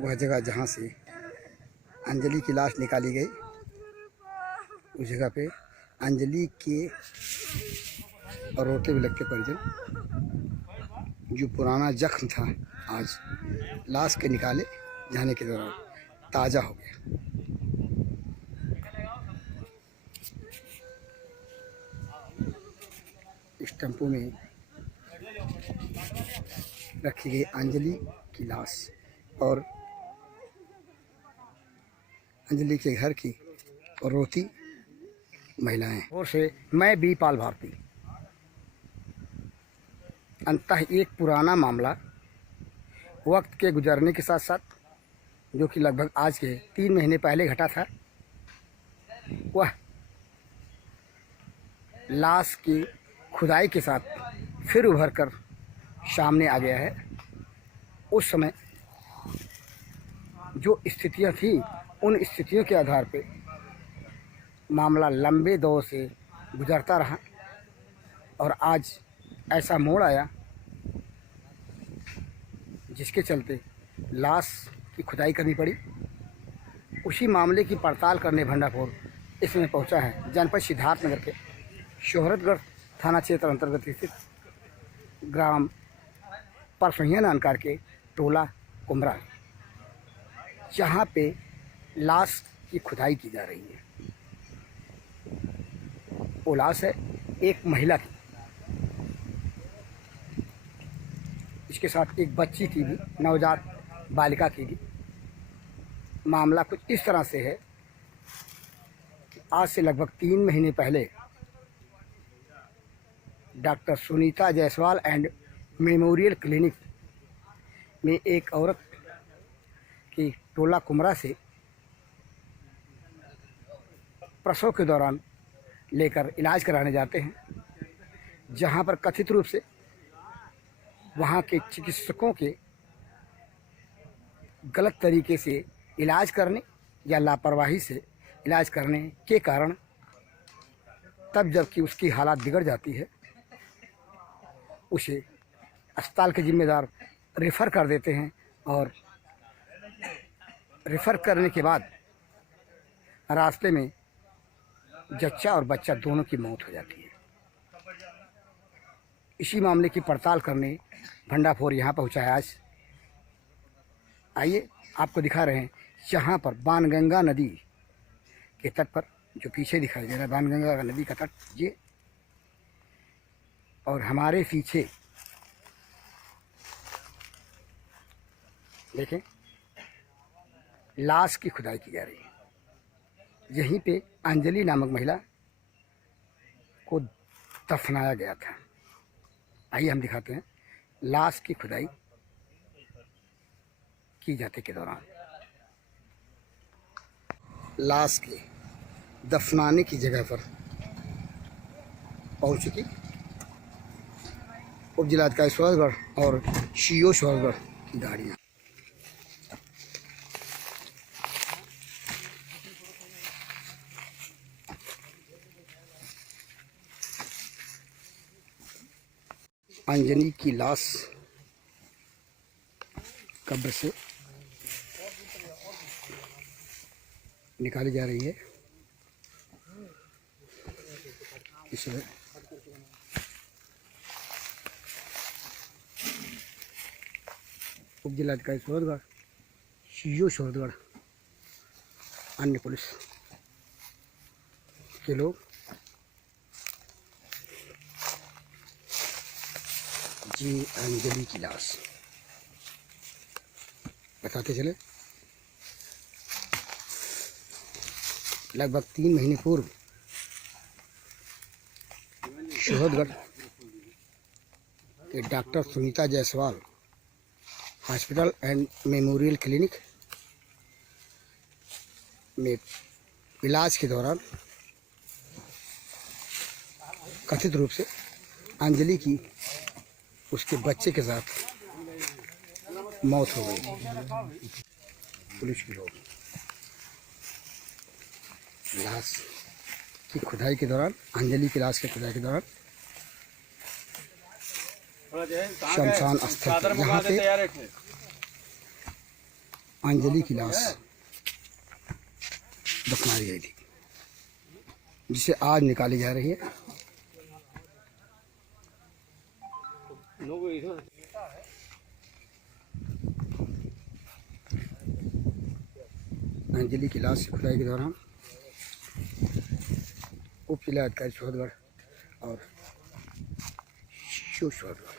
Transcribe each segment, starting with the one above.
वह जगह जहाँ से अंजलि की लाश निकाली गई, उस जगह पे अंजलि के और रोते हुए लगते परिजन, जो पुराना जख्म था आज लाश के निकाले जाने के दौरान ताज़ा हो गया। इस टेम्पो में रखी गई अंजलि की लाश और अंजलि के घर की और रोती महिलाएं। और से मैं बी पाल भारती। अंततः एक पुराना मामला वक्त के गुजरने के साथ साथ, जो कि लगभग आज के 3 महीने पहले घटा था, वह लाश की खुदाई के साथ फिर उभर कर सामने आ गया है। उस समय जो स्थितियां थी, उन स्थितियों के आधार पे मामला लंबे दौर से गुजरता रहा और आज ऐसा मोड़ आया जिसके चलते लाश की खुदाई करनी पड़ी। उसी मामले की पड़ताल करने भंडारपुर इसमें पहुंचा है जनपद सिद्धार्थनगर के शोहरतगढ़ थाना क्षेत्र अंतर्गत स्थित ग्राम परसोहिया नानकार के टोला कुमरा, जहाँ पे लाश की खुदाई की जा रही है। वो लाश है एक महिला की, इसके साथ एक बच्ची की भी, नवजात बालिका की भी। मामला कुछ इस तरह से है कि आज से लगभग 3 महीने पहले doctor Sunita Jaiswal and memorial clinic में एक औरत की टोला कुमरा से प्रसव के दौरान लेकर इलाज कराने जाते हैं, जहां पर कथित रूप से वहां के चिकित्सकों के गलत तरीके से इलाज करने या लापरवाही से इलाज करने के कारण, तब जबकि उसकी हालत बिगड़ जाती है, उसे अस्पताल के जिम्मेदार रेफ़र कर देते हैं और रेफ़र करने के बाद रास्ते में जच्चा और बच्चा दोनों की मौत हो जाती है। इसी मामले की पड़ताल करने भंडारपुर यहाँ पहुँचा है आज। आइए आपको दिखा रहे हैं, जहाँ पर बाणगंगा नदी के तट पर, जो पीछे दिखाई दे रहा है बाणगंगा नदी का तट ये, और हमारे पीछे देखें लाश की खुदाई की जा रही है। यहीं पे अंजलि नामक महिला को दफनाया गया था। आइए हम दिखाते हैं लाश की खुदाई की जाते के दौरान लाश के दफनाने की जगह पर पहुंच चुकी उप जिलाधिकारी शोहरतगढ़ और सीओ शोहरतगढ़ की गाड़ियाँ। अंजलि की लाश कब्र से निकाली जा रही है। इसमें उप जिलाधिकारी शोहरतगढ़, सीओ शोहरतगढ़, अन्य पुलिस के लोग जी अंजलि की लाश बताते चले। लगभग 3 महीने पूर्व शोहरतगढ़ के doctor Sunita Jaiswal hospital and memorial clinic में इलाज के दौरान कथित रूप से अंजलि की उसके बच्चे के साथ मौत हो गई। पुलिस के लोग लाश की खुदाई के दौरान, अंजलि की लाश की खुदाई के दौरान शमशान स्थल, यहाँ पे अंजलि की लाश दफनाई गई थी, जिसे आज निकाली जा रही है। अंजलि की लाश की खुदाई के दौरान उप जिला अधिकारी सोहतगढ़ और शिव सोहतगढ़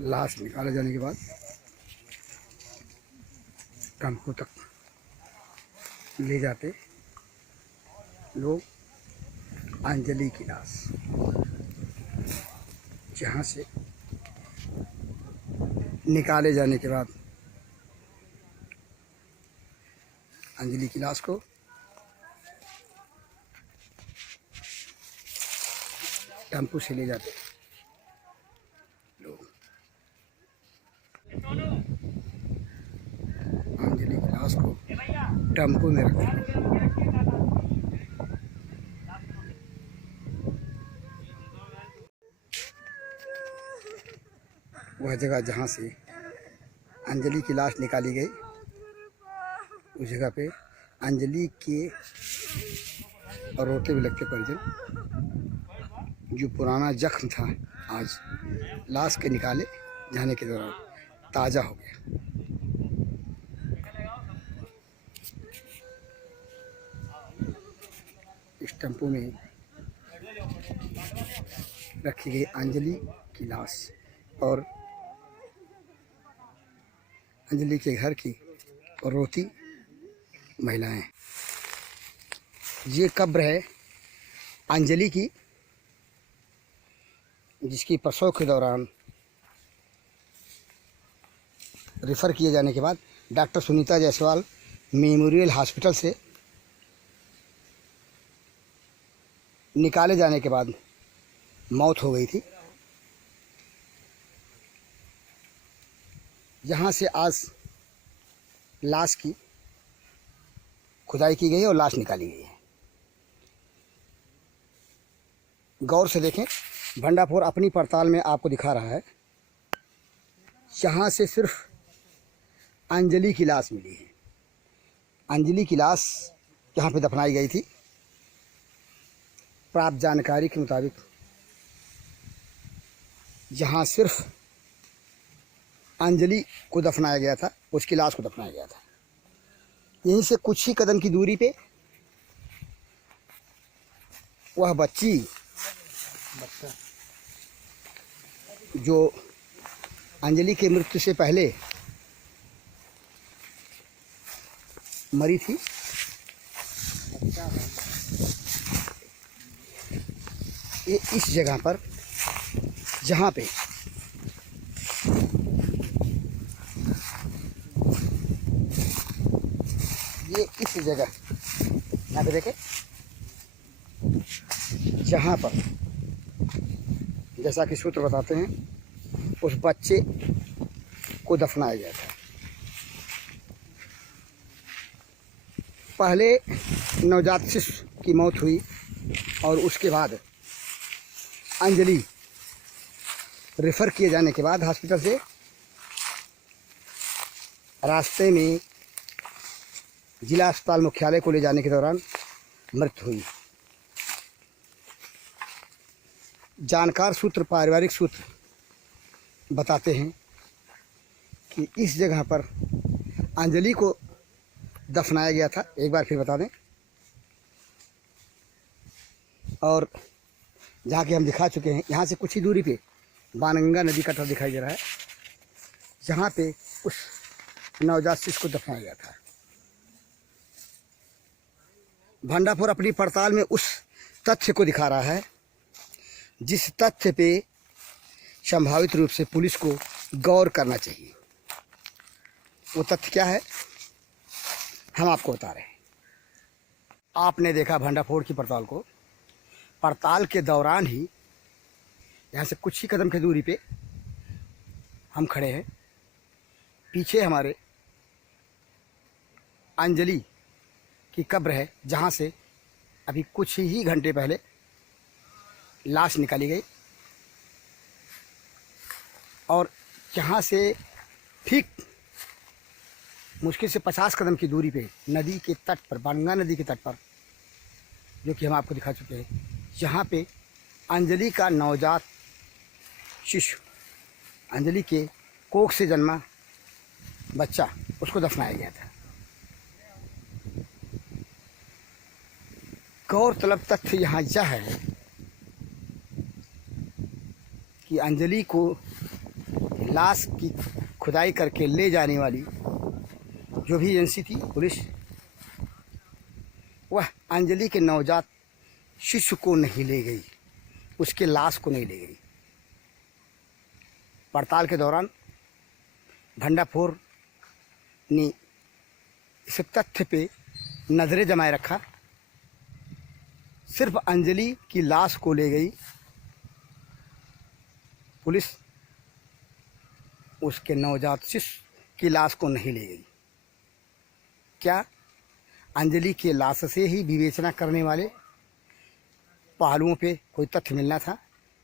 लाश निकाले जाने के बाद टेम्पो तक ले जाते लोग अंजलि की लाश, जहाँ से निकाले जाने के बाद अंजलि की लाश को टेम्पो से ले जाते लोग। अंजलि की लाश को टेम्पो में रखते। वह जगह जहाँ से अंजलि की लाश निकाली गई, उस जगह पे अंजलि के रोते हुए लगते परिजन, जो पुराना जख्म था आज लाश के निकाले जाने के दौरान ताज़ा हो गया। इस टेम्पो में रखी गई अंजलि की लाश और अंजलि के घर की रोती महिलाएं। ये कब्र है अंजलि की, जिसकी प्रसव के दौरान रेफ़र किए जाने के बाद doctor Sunita Jaiswal memorial hospital से निकाले जाने के बाद मौत हो गई थी। जहाँ से आज लाश की खुदाई की गई और लाश निकाली गई है। गौर से देखें, भंडारपुर अपनी पड़ताल में आपको दिखा रहा है, जहाँ से सिर्फ अंजलि की लाश मिली है। अंजलि की लाश यहाँ पे दफनाई गई थी। प्राप्त जानकारी के मुताबिक जहाँ सिर्फ अंजलि को दफनाया गया था, उसकी लाश को दफनाया गया था। यहीं से कुछ ही कदम की दूरी पे वह बच्चा जो अंजलि की मृत्यु से पहले मरी थी, ये इस जगह पर जहाँ पे ये इस जगह यहाँ पे देखें, जहाँ पर जैसा कि सूत्र बताते हैं उस बच्चे को दफनाया गया था। पहले नवजात शिशु की मौत हुई और उसके बाद अंजलि रेफ़र किए जाने के बाद हॉस्पिटल से रास्ते में जिला अस्पताल मुख्यालय को ले जाने के दौरान मृत्यु हुई। जानकार सूत्र, पारिवारिक सूत्र बताते हैं कि इस जगह पर अंजलि को दफनाया गया था। एक बार फिर बता दें, और जहाँ के हम दिखा चुके हैं, यहाँ से कुछ ही दूरी पे बाणगंगा नदी का तट दिखाई दे रहा है, जहाँ पे उस नवजात शिशु को दफनाया गया था। भंडारपुर अपनी पड़ताल में उस तथ्य को दिखा रहा है जिस तथ्य पे संभावित रूप से पुलिस को गौर करना चाहिए। वो तथ्य क्या है, हम आपको बता रहे हैं। आपने देखा भंडारपुर की पड़ताल को, पड़ताल के दौरान ही यहाँ से कुछ ही कदम की दूरी पे हम खड़े हैं। पीछे हमारे अंजलि की कब्र है, जहाँ से अभी कुछ ही घंटे पहले लाश निकाली गई और जहाँ से ठीक मुश्किल से 50 कदम की दूरी पे नदी के तट पर, गंगा नदी के तट पर, जो कि हम आपको दिखा चुके हैं, जहाँ पे अंजलि का नवजात शिशु, अंजलि के कोख से जन्मा बच्चा, उसको दफनाया गया था। गौरतलब तथ्य यहाँ यह है कि अंजलि को लाश की खुदाई करके ले जाने वाली जो भी एजेंसी थी, पुलिस, वह अंजलि के नवजात शिशु को नहीं ले गई, उसके लाश को नहीं ले गई। पड़ताल के दौरान भंडाफोर ने इस तथ्य पे नजरें जमाए रखा, सिर्फ अंजलि की लाश को ले गई पुलिस, उसके नवजात शिशु की लाश को नहीं ले गई। क्या अंजलि के लाश से ही विवेचना करने वाले पहलुओं पे कोई तथ्य मिलना था?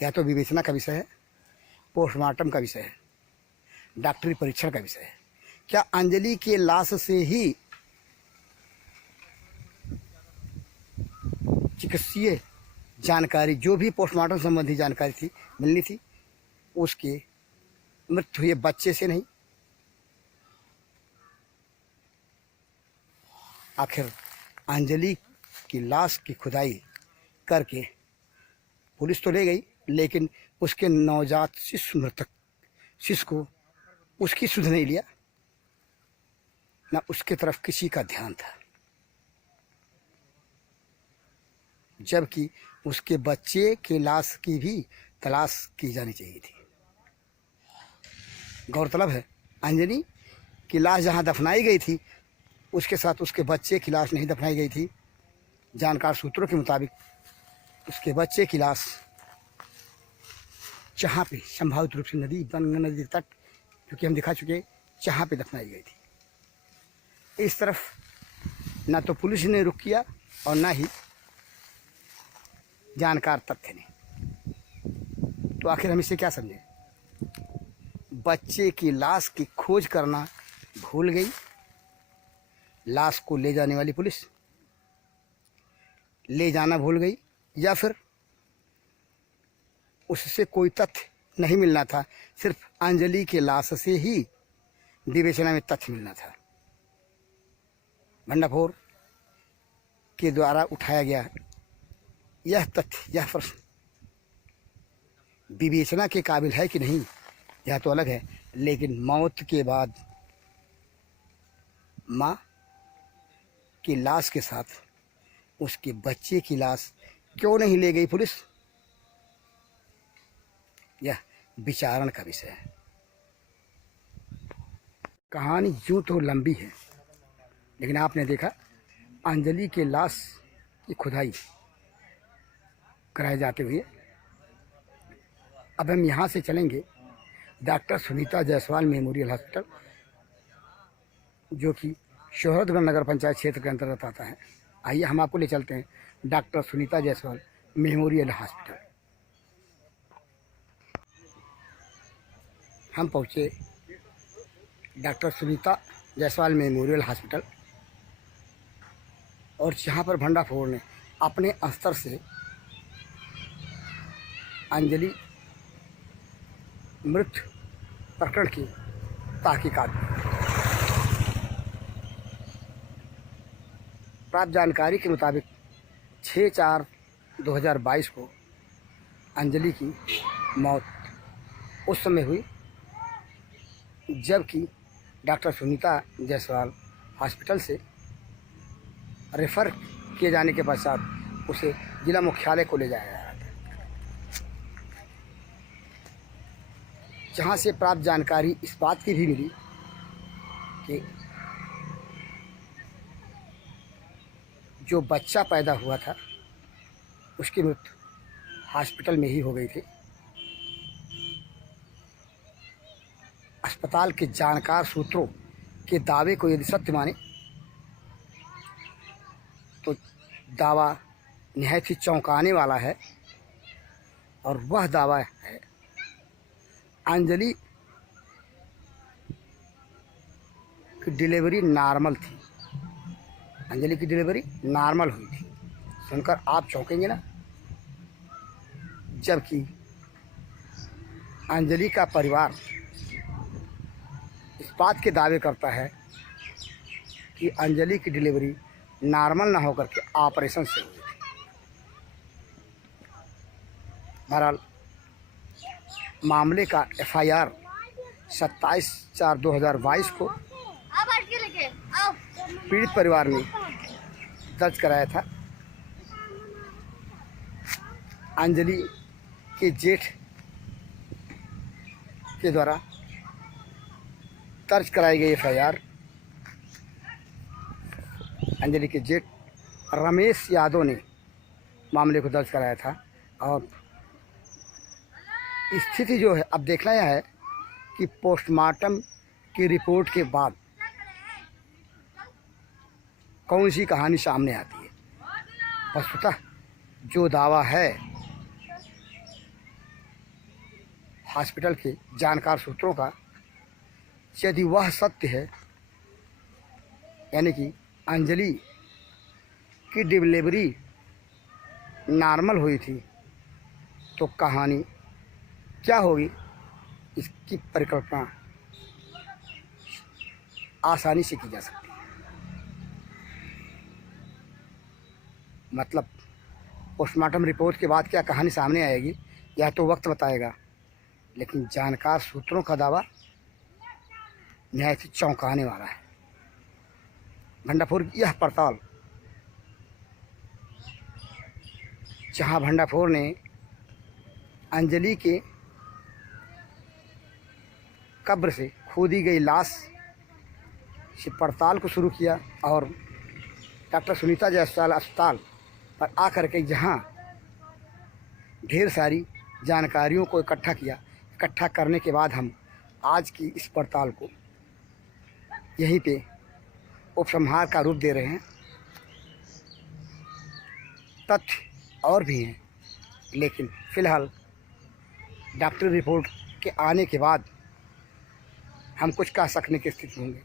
या तो विवेचना का विषय है, पोस्टमार्टम का विषय है, डॉक्टरी परीक्षण का विषय है। क्या अंजलि के लाश से ही चिकित्सीय जानकारी, जो भी पोस्टमार्टम संबंधी जानकारी थी, मिलनी थी, उसके मृत्यु हुए बच्चे से नहीं? आखिर अंजलि की लाश की खुदाई करके पुलिस तो ले गई, लेकिन उसके नवजात शिशु, मृतक शिशु को उसकी सुध नहीं लिया, ना उसके तरफ किसी का ध्यान था, जबकि उसके बच्चे के लाश की भी तलाश की जानी चाहिए थी। गौरतलब है, अंजलि की लाश जहाँ दफनाई गई थी, उसके साथ उसके बच्चे की लाश नहीं दफनाई गई थी। जानकार सूत्रों के मुताबिक उसके बच्चे की लाश जहाँ पे संभावित रूप से नदी, गंगा नदी तट, जो कि हम दिखा चुके, जहाँ पे दफनाई गई थी। इस तरफ ना तो पुलिस ने रुख किया और ना ही जानकार तथ्य ने। तो आखिर हम इसे क्या समझें? बच्चे की लाश की खोज करना भूल गई लाश को ले जाने वाली पुलिस, ले जाना भूल गई, या फिर उससे कोई तथ्य नहीं मिलना था, सिर्फ अंजलि के लाश से ही विवेचना में तथ्य मिलना था। भंडाफोर के द्वारा उठाया गया यह तथ्य, यह प्रश्न विवेचना के काबिल है कि नहीं, यह तो अलग है, लेकिन मौत के बाद माँ की लाश के साथ उसके बच्चे की लाश क्यों नहीं ले गई पुलिस, यह विचारण का विषय है। कहानी यूँ तो लंबी है, लेकिन आपने देखा अंजलि के लाश की खुदाई कराए जाते हुए। अब हम यहाँ से चलेंगे doctor Sunita Jaiswal memorial hospital, जो कि शोहरतगढ़ नगर पंचायत क्षेत्र के अंतर्गत आता है। आइए हम आपको ले चलते हैं doctor Sunita Jaiswal memorial hospital. हम पहुँचे doctor Sunita Jaiswal memorial hospital, और जहाँ पर भंडाफोर ने अपने स्तर से अंजलि मृत्यु प्रकरण की तहकीकात। प्राप्त जानकारी के मुताबिक 6/4/2022 को अंजलि की मौत उस समय हुई जबकि डॉक्टर सुनीता जायसवाल हॉस्पिटल से रेफ़र किए जाने के पश्चात उसे जिला मुख्यालय को ले जाया गया था, जहां से प्राप्त जानकारी इस बात की भी मिली कि जो बच्चा पैदा हुआ था उसकी मृत्यु हॉस्पिटल में ही हो गई थी। अस्पताल के जानकार सूत्रों के दावे को यदि सत्य माने दावा निहायत ही चौंकाने वाला है और वह दावा है अंजलि की डिलीवरी नॉर्मल थी। अंजलि की डिलीवरी नॉर्मल हुई थी। सुनकर आप चौंकेंगे ना, जबकि अंजलि का परिवार इस बात के दावे करता है कि अंजलि की डिलीवरी नॉर्मल ना होकर के ऑपरेशन से हुई थी। बहरहाल मामले का एफआईआर 27/4/2022 को पीड़ित परिवार ने दर्ज कराया था। अंजलि के जेठ के द्वारा दर्ज कराई गई एफआईआर अंजलि के जेठ रमेश यादव ने मामले को दर्ज कराया था। और स्थिति जो है अब देखना यह है कि पोस्टमार्टम की रिपोर्ट के बाद कौन सी कहानी सामने आती है। वस्तुतः जो दावा है हॉस्पिटल के जानकार सूत्रों का, यदि वह सत्य है, यानी कि अंजलि की डिलीवरी नॉर्मल हुई थी, तो कहानी क्या होगी इसकी परिकल्पना आसानी से की जा सकती है। मतलब पोस्टमार्टम रिपोर्ट के बाद क्या कहानी सामने आएगी यह तो वक्त बताएगा, लेकिन जानकार सूत्रों का दावा निहायत ही चौंकाने वाला है। भंडाफोर की यह पड़ताल, जहां भंडाफोर ने अंजलि के कब्र से खोदी गई लाश से पड़ताल को शुरू किया और डॉक्टर सुनीता जायसवाल अस्पताल पर आकर के जहां ढेर सारी जानकारियों को इकट्ठा किया, इकट्ठा करने के बाद हम आज की इस पड़ताल को यहीं पे उपसंहार का रूप दे रहे हैं। तथ्य और भी हैं, लेकिन फ़िलहाल डॉक्टरी रिपोर्ट के आने के बाद हम कुछ कह सकने की स्थिति होंगे।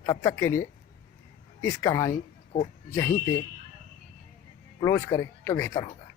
तब तक के लिए इस कहानी को यहीं पे क्लोज करें तो बेहतर होगा।